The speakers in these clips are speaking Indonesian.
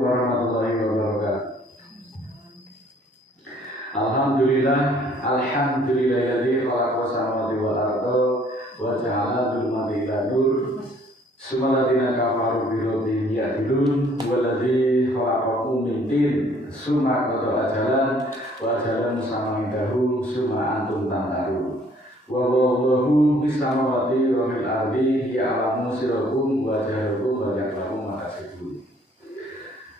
warahmatullahi wabarakatuh. Alhamdulillah, alhamdulillahilladzi khalaqa samawati wal arda wa ja'ala dzulumati ila nur. Sumaladina kafaru bi rabbihim ya'dilun waladzi khalaqakum min tin summa qada ajalan wa ajalan musamman indahu summa antum tamtarun. Wa wallahu bis samawati wa fil ardi ya'lamu sirrakum wa jahrakum wa ya'lamu ma tasifun.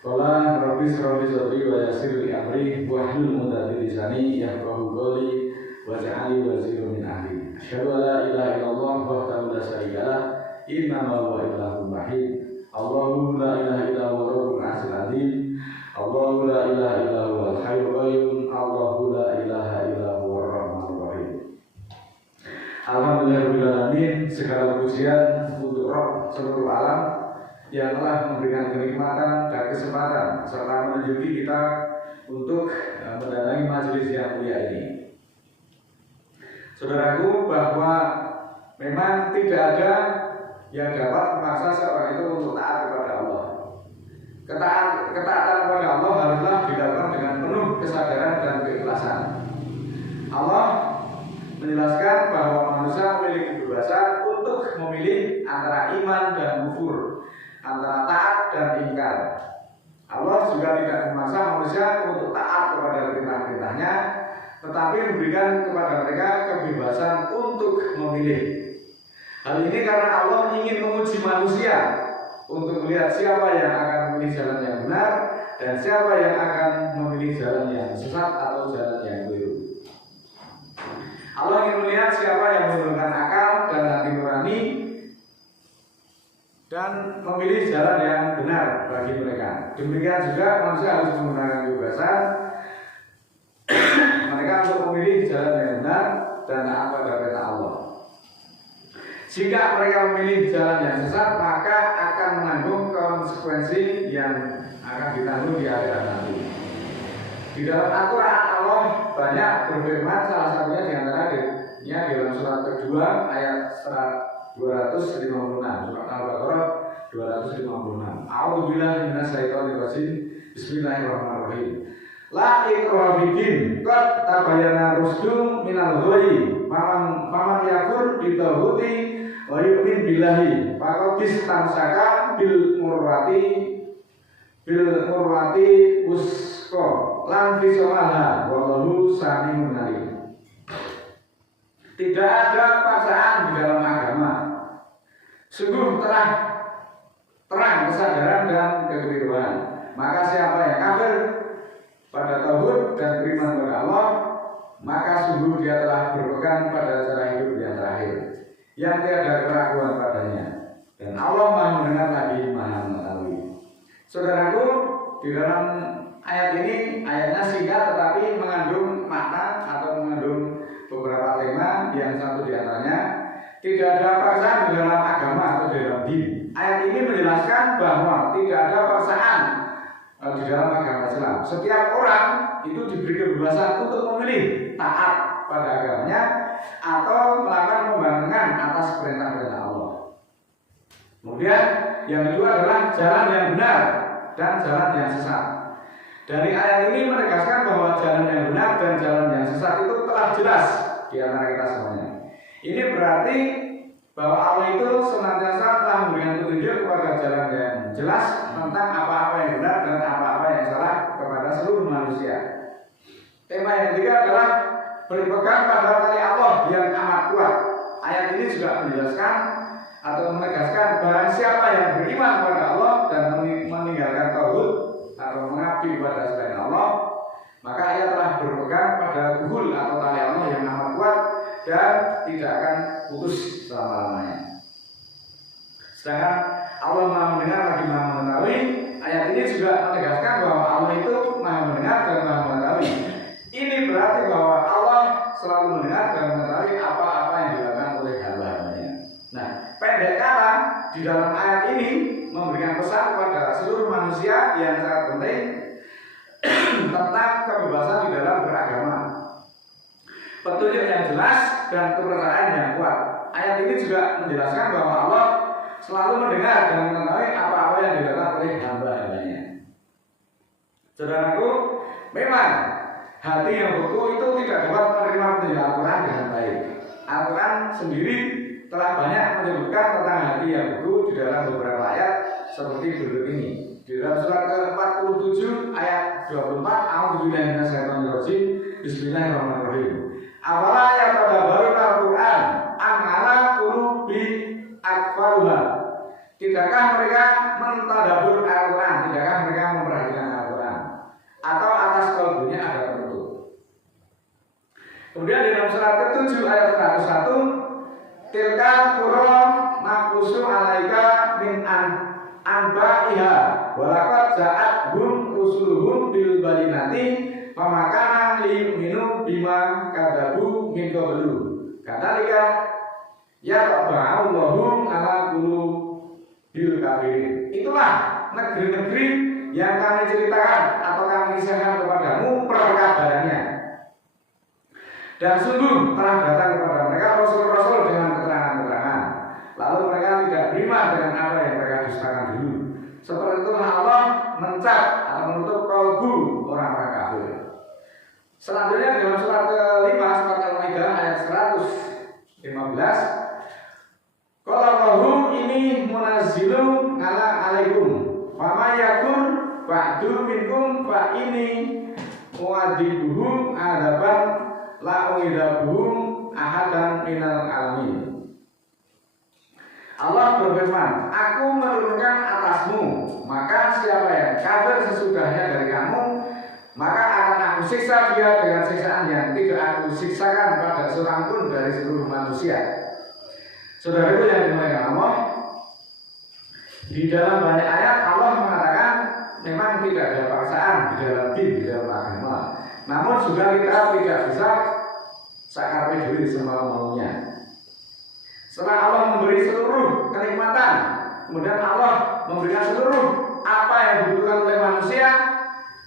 Qala rabbi shrah li sadri wa yassir li amri wahlul 'uqdatam min lisani yafqahu qawli waj'alni waziran min ahli. Asyhadu an la ilaha illallah wahdahu la syarika lah innama huwa ilahun wahid. Allahu la ilaha illa huwa rabbul 'arsyil 'azim. Allahu la ilaha illa huwal hayyul qayyum. Allahu la ilaha illa huwar rahmanur rahim. Alhamdulillahirabbil alamin. Segala pujian untuk Rabb seluruh alam yang telah memberikan kenikmatan dan kesempatan serta menunjuki kita untuk mendatangi majelis yang mulia ini. Saudaraku, bahwa memang tidak ada yang dapat memaksa seorang itu untuk taat kepada Allah. Ketaatan kepada Allah haruslah dilakukan dengan penuh kesadaran dan keikhlasan. Allah menjelaskan bahwa manusia memiliki kebebasan untuk memilih antara iman dan kufur, antara taat dan ingkar. Allah juga tidak memaksa manusia untuk taat kepada perintah-perintahnya, tetapi memberikan kepada mereka kebebasan untuk memilih. Hal ini karena Allah ingin menguji manusia untuk melihat siapa yang akan memilih jalan yang benar dan siapa yang akan memilih jalan yang sesat atau jalan yang keliru. Allah ingin melihat siapa yang menggunakan akal dan hati nurani dan memilih jalan yang benar bagi mereka. Demikian juga manusia harus menggunakan kebebasan mereka untuk memilih jalan yang benar dan taat pada perintah Allah. Jika mereka memilih jalan yang sesat, maka akan menanggung konsekuensi yang akan ditanggung di akhirat nanti. Di dalam Al-Quran Allah banyak berfirman, salah satunya diantaranya di dalam surat kedua ayat 256, surat Al-Baqarah 256. A'udzubillahi minasyaitonir rajim. Bismillahirrahmanirrahim. La ikraha fid-din, qad tabayyana rusdu minal ghayy. Faman yakfur bitahuti wa yu'min billahi faqad istamsaka bil murwati usqa lan fisamaha wallahu sami'un alim. Tidak ada paksaan di dalam agama. Sungguh telah terang kesadaran dan kekeliruan. Maka siapa yang kafir pada tauhid dan beriman kepada Allah, maka sungguh dia telah berpegang pada cara hidup yang terakhir, yang tiada keraguan padanya. Dan Allah Maha mendengar lagi Maha mengetahui. Saudaraku, di dalam ayat ini, ayatnya singkat tetapi mengandung makna atau mengandung beberapa tema. Yang satu diantaranya, tidak ada paksaan di dalam agama atau di dalam din. Ayat ini menjelaskan bahwa tidak ada paksaan di dalam agama Islam. Setiap orang itu diberi kebebasan untuk memilih taat pada agamanya atau melakukan pembangkangan atas perintah-perintah Allah. Kemudian yang kedua adalah jalan yang benar dan jalan yang sesat. Dari ayat ini menegaskan bahwa jalan yang benar dan jalan yang sesat itu telah jelas di antara kita semuanya. Ini berarti bahwa Allah itu senantiasa telah memberikan petunjuk kepada jalan yang jelas tentang apa-apa yang benar dan apa-apa yang salah kepada seluruh manusia. Tema yang ketiga adalah berpegang pada tali Allah yang amat kuat. Ayat ini juga menjelaskan atau menegaskan barang siapa yang beriman kepada Allah dan meninggalkan tauhid atau mengabdi kepada selain Allah, maka ia telah berpegang pada kuhul atau tali Allah yang amat kuat dan tidak akan putus selama-lamanya. Sedangkan Allah Maha mendengar lagi Maha mengetahui. Ayat ini juga menegaskan bahwa Allah itu Maha mendengar dan Maha mengetahui. Ini berarti bahwa Allah selalu mendengar dan mengetahui apa-apa yang dilakukan oleh hamba-hambanya. Nah, pendek kata di dalam ayat ini memberikan pesan kepada seluruh manusia yang sangat penting tentang kebebasan di dalam beragama, petunjuk yang jelas dan kepercayaan yang kuat. Ayat ini juga menjelaskan bahwa Allah selalu mendengar dan mengetahui apa-apa yang dilakukan oleh hamba-hambanya. Saudaraku, memang hati yang beku itu tidak dapat menerima petunjuk Al-Quran dengan baik. Al-Quran sendiri telah banyak menyebutkan tentang hati yang beku di dalam beberapa ayat seperti berikut ini. Di dalam surat ke-47 ayat 24, A'udzubillahi minasyaitonirrajim. Bismillahirrahmanirrahim. Awala yatadabbaruna Al-Quran am ala qulubi aqfaluha. Tidakkah mereka mentadabbur Al-Quran? Tidakkah mereka memperhatikan Al-Quran? Atau atas kalbunya ada tertutup? Kemudian di dalam surat ke-7 ayat 101, tilka qura naqussu 'alaika min anba'iha walaqad ja'atuhum rusuluhum bil bayyinati famakana liyu'minu bima kadzabu min qablu kadzalika yatba'allahu 'ala qulubil kafirin. Itulah negeri-negeri yang kami ceritakan atau kami kisahkan kepadamu perkabarannya. Dan sungguh telah datang kepada mereka rasul-rasul dengan keterangan-keterangan, lalu mereka tidak beriman dengan apa yang mereka dustakan dulu. Seperti itulah Allah mencap atau menutup kalbu orang-orang kafir. Selanjutnya dalam surat ke-5 surat Al-Maidah ayat 115, qala Allahu ini munazzilu ala alaikum fama yakun ba'du minkum fa ini mu'adzibuhum adaban la uidabuhum ahadan minal alamin. Allah berfirman, aku menurunkan atasmu, maka siapa yang kafir sesudahnya dari kamu, maka akan aku siksa dia dengan siksaan yang tidak aku siksakan pada seorang pun dari seluruh manusia. Saudaraku yang dimuliakan Allah, di dalam banyak ayat Allah mengatakan memang tidak ada paksaan di dalam din, di dalam agama. Namun juga kita tidak bisa sakarpe diri semau-maunya. Setelah Allah memberi seluruh kenikmatan, kemudian Allah memberikan seluruh apa yang dibutuhkan oleh manusia,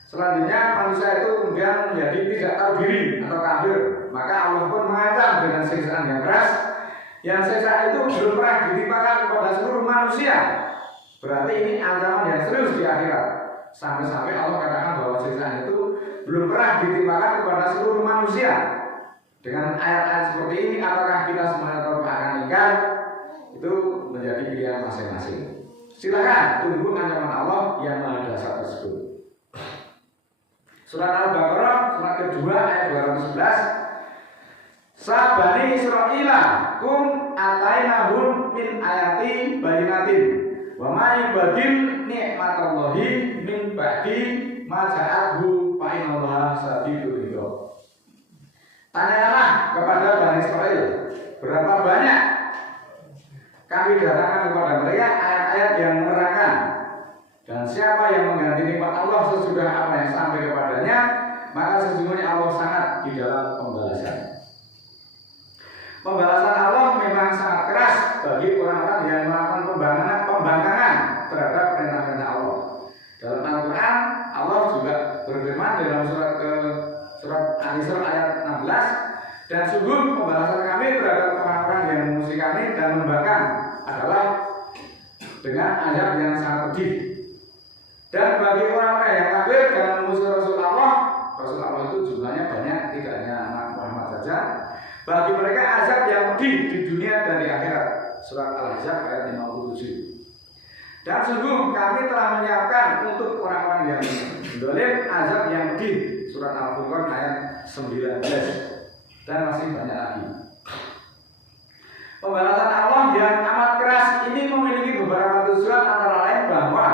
selanjutnya manusia itu kemudian menjadi tidak tahu diri atau kafir, maka Allah pun mengancam dengan siksaan yang keras. Yang siksaan itu belum pernah ditimpakan kepada seluruh manusia. Berarti ini ancaman yang serius di akhirat. Sampai-sampai Allah katakan bahwa siksaan itu belum pernah ditimpakan kepada seluruh manusia. Dengan ayat-ayat seperti ini, apakah kita semuanya tetap akan ingkar? Itu menjadi pilihan masing-masing. Silakan tunggu ancaman Allah yang maha dahsyat tersebut. Surat Al-Baqarah surat kedua ayat 211. Sabani Israila kum atainahum min ayati bayyinatin wa ma yubadil ni'matallahi min ba'di ma ja'athu fa innallaha sadidul iqab. Tanyalah kepada Bani Israel, berapa banyak kami datangkan kepada mereka ayat-ayat yang menerangkan, dan siapa yang mengganti nikmat Allah sesudah apa yang sampai kepadanya, maka sesungguhnya Allah sangat di dalam pembalasan. Pembalasan Allah memang sangat keras bagi orang-orang yang melakukan pembangkangan terhadap perintah-perintah Allah. Dalam Al-Quran, Allah juga berfirman dalam surat Al-Isra ayat 16, dan sungguh pembalasan kami terhadap orang-orang yang memusuhi kami dan membangkang adalah dengan azab yang sangat pedih. Dan bagi orang-orang yang kafir dan memusuhi Rasul Allah itu jumlahnya banyak, tidak hanya Muhammad saja. Bagi mereka azab yang pedih di dunia dan di akhirat. Surat Al-Ahzab ayat 57. Dan sungguh kami telah menyiapkan untuk orang-orang yang zalim azab yang pedih. Surat Al-Furqan ayat 19. Dan masih banyak lagi. Pembalasan Allah yang amat keras ini memiliki beberapa tujuan, antara lain bahwa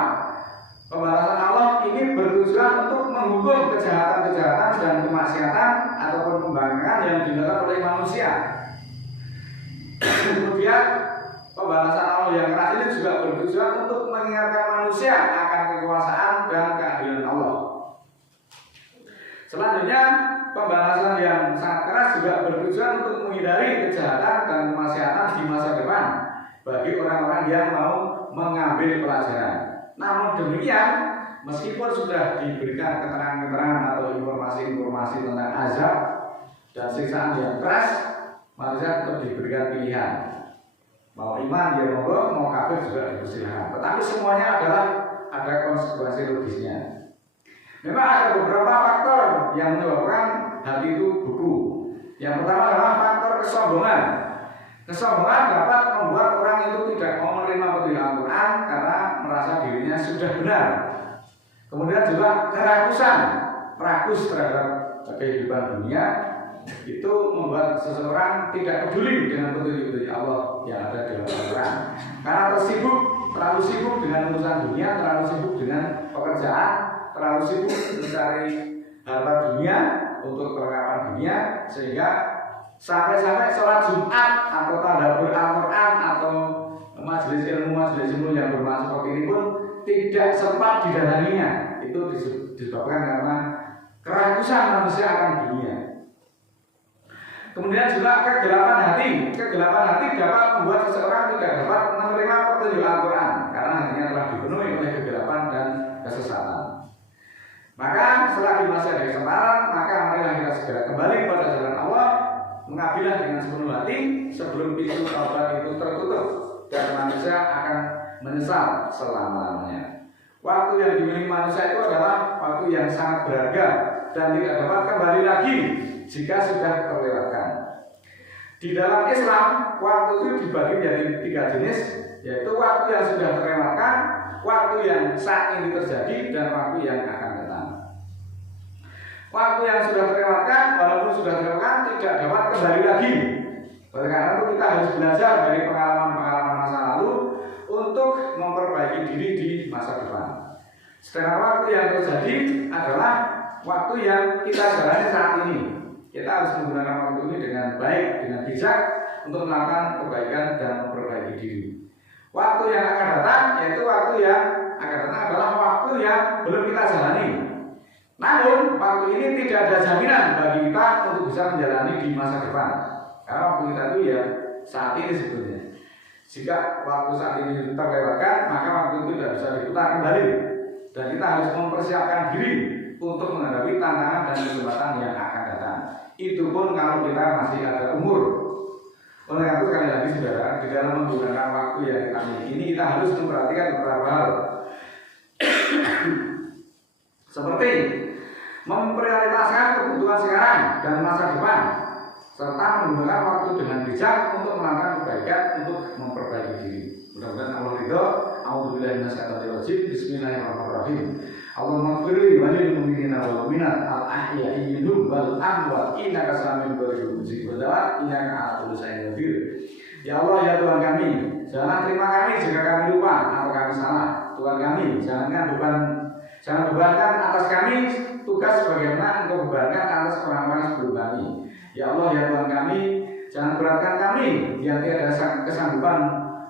pembalasan Allah ini bertujuan untuk menghukum kejahatan-kejahatan dan kemaksiatan ataupun pembangkangan yang dilakukan oleh manusia. Kemudian pembalasan Allah yang keras ini juga bertujuan untuk mengingatkan manusia akan kekuasaan dan keadilan Allah. Selanjutnya, pembalasan yang sangat keras juga bertujuan untuk menghindari kejahatan dan kemaksiatan di masa depan bagi orang-orang yang mau mengambil pelajaran. Namun demikian, meskipun sudah diberikan keterangan-keterangan atau informasi-informasi tentang azab dan siksaan yang keras, manusia tetap diberikan pilihan. Mau iman dia monggo, mau kafir juga dipersilakan. Tetapi semuanya adalah ada konsekuensi logisnya. Memang ada beberapa faktor yang menyebabkan hati itu beku. Yang pertama adalah faktor kesombongan. Kesombongan dapat membuat orang itu tidak mau menerima petunjuk Al-Quran karena merasa dirinya sudah benar. Kemudian juga keragusan, ragus terhadap kehidupan dunia, itu membuat seseorang tidak peduli dengan petunjuk Allah yang ada di dalam Al-Quran. Karena terlalu sibuk dengan urusan dunia, terlalu sibuk dengan pekerjaan, terlalu sibuk mencari harta dunia untuk perkara dunia, sehingga sampai-sampai sholat Jumat atau tadabbur Al-Quran atau majelis ilmu yang bermakna seperti ini pun tidak sempat didatanginya. Itu disebabkan karena keragusan manusia akan dunia. Kemudian juga kegelapan hati. Kegelapan hati dapat membuat seseorang tidak dapat menerima petunjuk Al-Quran karena hatinya telah dipenuhi oleh kegelapan dan kesesatan. Maka selagi masih ada kesempatan, maka marilah kita segera kembali kepada jalan Allah, mengabdilah dengan sepenuh hati sebelum pintu taubat itu tertutup dan manusia akan menyesal selama-lamanya. Waktu yang dimiliki manusia itu adalah waktu yang sangat berharga dan tidak dapat kembali lagi jika sudah terlewatkan. Di dalam Islam, waktu itu dibagi menjadi 3 jenis, yaitu waktu yang sudah terlewatkan, waktu yang saat ini terjadi, dan waktu yang akan datang. Waktu yang sudah terlewatkan, walaupun sudah terlewatkan, tidak dapat kembali lagi. Oleh karena itu kita harus belajar dari pengalaman-pengalaman masa lalu untuk memperbaiki diri di masa depan. Sedangkan waktu yang terjadi adalah waktu yang kita jalani saat ini. Kita harus menggunakan waktu ini dengan baik, dengan bijak untuk melakukan kebaikan dan memperbaiki diri. Waktu yang akan datang, yaitu waktu yang akan datang adalah waktu yang belum kita jalani. Namun, waktu ini tidak ada jaminan bagi kita untuk bisa menjalani di masa depan. Karena waktu kita itu ya saat ini sebetulnya. Jika waktu saat ini terlewatkan, maka waktu itu tidak bisa diputar kembali. Dan kita harus mempersiapkan diri untuk menghadapi tantangan dan kesempatan yang akan datang. Itu pun kalau kita masih ada umur. Oleh karena itu sekali lagi saudara, di dalam menggunakan waktu yang kita miliki ini kita harus memperhatikan beberapa hal. Seperti memprioritaskan kebutuhan sekarang dan masa depan, serta menggunakan waktu dengan bijak untuk melakukan kebaikan untuk memperbaiki diri. Mudah-mudahan Allah ridho. A'udzubillahi minasyaitonir rajim. Bismillahirrahmanirrahim. Allahumma ighfirli wa lil mu'minina wal mu'minat al-ahya'i minhum wal amwat innaka sami'un qaribun mujibud da'wat innaka 'ala kulli syai'in qadir. Ya Allah, ya Tuhan kami, jangan terima kami jika kami lupa atau kami salah. Tuhan kami, jangan bebankan atas kami tugas sebagaimana Engkau bebankan atas orang-orang sebelum kami. Ya Allah, ya Tuhan kami, jangan beratkan kami yang tiada kesanggupan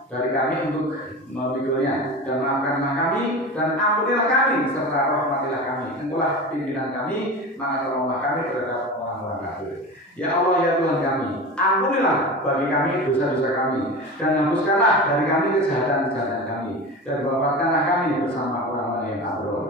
dari kami untuk memikulnya, dan maafkanlah kami dan ampunilah kami serta rahmatilah kami. Engkaulah pimpinan kami, maka tolonglah kami terhadap orang-orang kafir. Ya Allah, ya Tuhan kami, ampunilah bagi kami dosa-dosa kami dan hapuskanlah dari kami kejahatan-kejahatan kami dan wafatkanlah kami bersama orang-orang yang abror.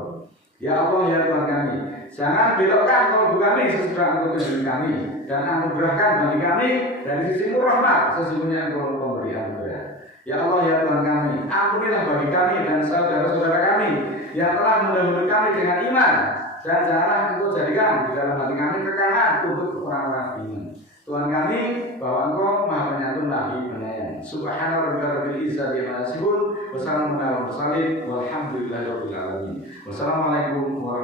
Ya Allah, ya Tuhan kami, jangan belokkan kalbu kami sesudah Engkau tunjuk kami dan anugerahkan bagi kami dari sisimu rahmat sesungguhnya Engkau pemberi anugerah. Ya Allah, ya Tuhan kami, ampunilah bagi kami dan saudara-saudara kami yang telah mendahului kami dengan iman, dan janganlah Engkau jadikan di dalam hati kami kekangan untuk orang-orang beriman. Tuhan kami, bahwa Engkau Maha Penyantun lagi penyayang. Subhana rabbika rabbil izzati amma yasifun, wassalamun ala mursalin, walhamdulillahi rabbil alamin. Wassalamualaikum warahmatullahi wabarakatuh.